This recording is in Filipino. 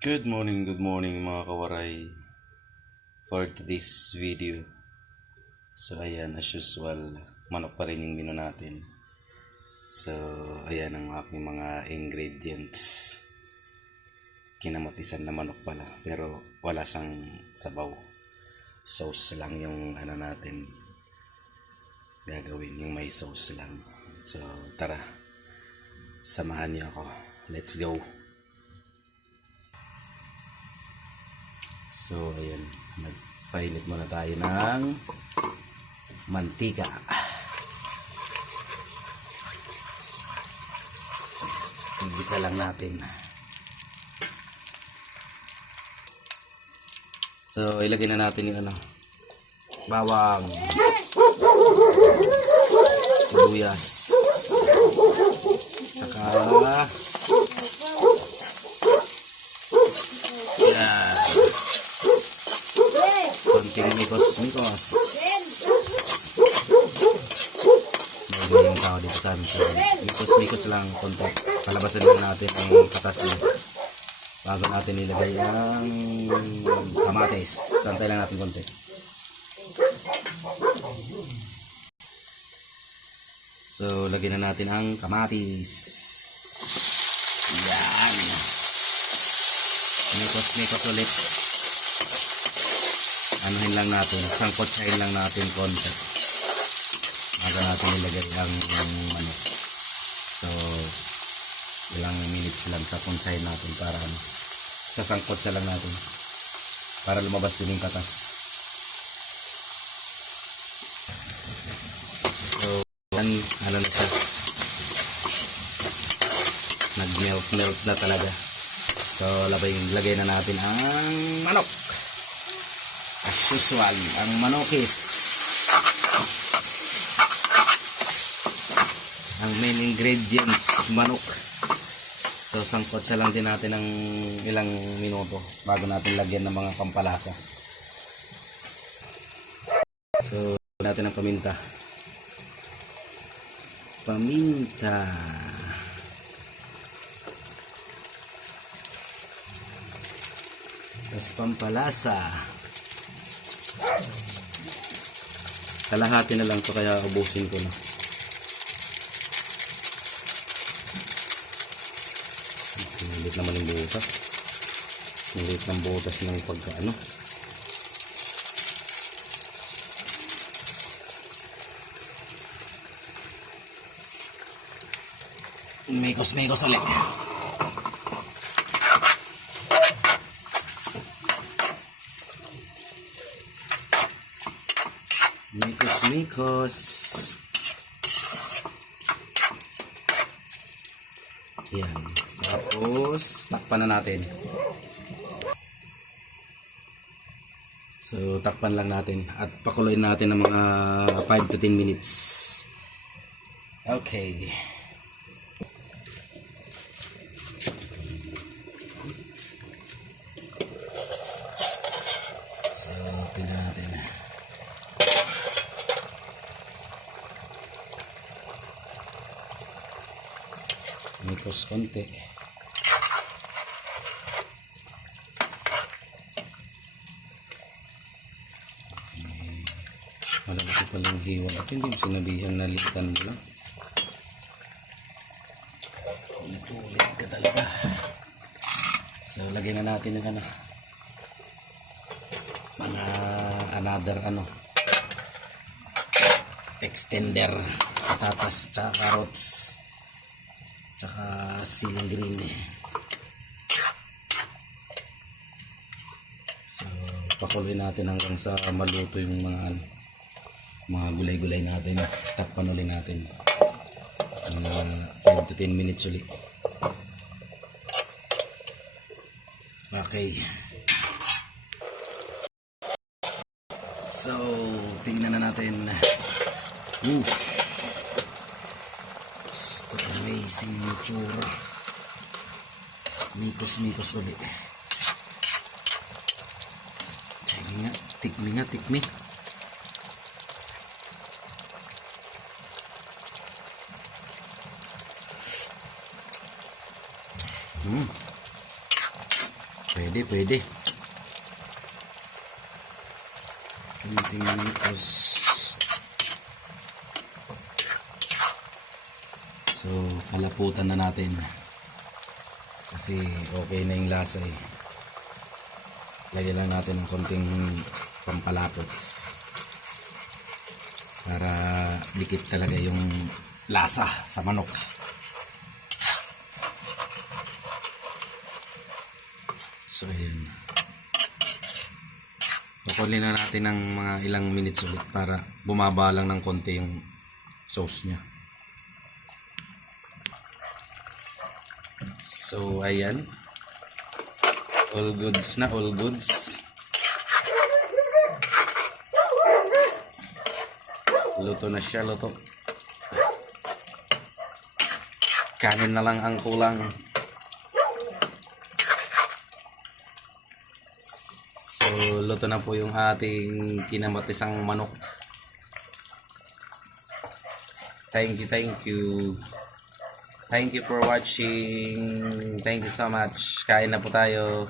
Good morning mga kawaray for today's video. So ayan, as usual, manok pa rin yung menu natin. So ayan ang aking mga ingredients. Kinamatisan na manok pala, pero wala siyang sabaw. Sauce lang yung ano natin gagawin, yung may sauce lang. So tara, samahan niyo ako. Let's go. So ayan, nagpainit muna tayo ng mantika. Igisa lang natin. So ilagay na natin yung bawang, sibuyas, saka yan, konting mikos-mikos. May yung tao dito sa amin. Mikos-mikos lang, konti. Palabasan lang natin ang katas niya bago natin nilagay ang kamatis. Santay lang natin konti. So lagyan na natin ang kamatis. Yan, mikos-mikos ulit. Anuhin lang natin, sangkotsahin lang natin konti bago natin ilagay ang manok. So ilang minutes lang sa kotsahin natin para sasangkotsa lang natin para lumabas din yung katas. So ano na siya, nag-melt na talaga. So lagay na natin ang manok. As usual, ang manokis. Ang main ingredients, manok. So sangkotsa lang din natin ng ilang minuto bago natin lagyan ng mga pampalasa. So natin ang paminta. Tapos pampalasa. Kalahati na lang to, kaya ubusin ko na. Malit naman yung butas. Malit ng butas ng pagkaano. Mekos-mekos ulit. Mikos. Yan. Tapos takpan na natin. So takpan lang natin at pakuluin natin ng mga 5 to 10 minutes. Okay. So tingnan natin. Mikos konti. Malalaki palang hiwa at hindi mo sinabihan na litan mo lang. Ulit-ulit ka talaga. So lagyan na natin ng mga another extender, patatas, tsaka carrots, tsaka siling green. So pakuluin natin hanggang sa maluto yung mga gulay-gulay natin. Takpan ulit natin mga 5 to 10 minutes ulit. Okay, so tingnan na natin. Gusto amazing itsura. Mikos ulit. Sige nga, tikmi. Pwede, pwede. Kunting mitos. So, palaputan na natin. Kasi okay na yung lasa eh. Lagyan lang natin ng konting pampalapot. Para dikit talaga yung lasa sa manok. So, ayan. Pakulin na natin ng mga ilang minutes ulit para bumaba lang ng konti yung sauce nya. So, ayan. All goods na, all goods. Luto na siya, luto. Kanin na lang ang kulang. So, luto na po yung ating kinamatisang manok. Thank you, thank you. Thank you for watching. Thank you so much. Kain na po tayo.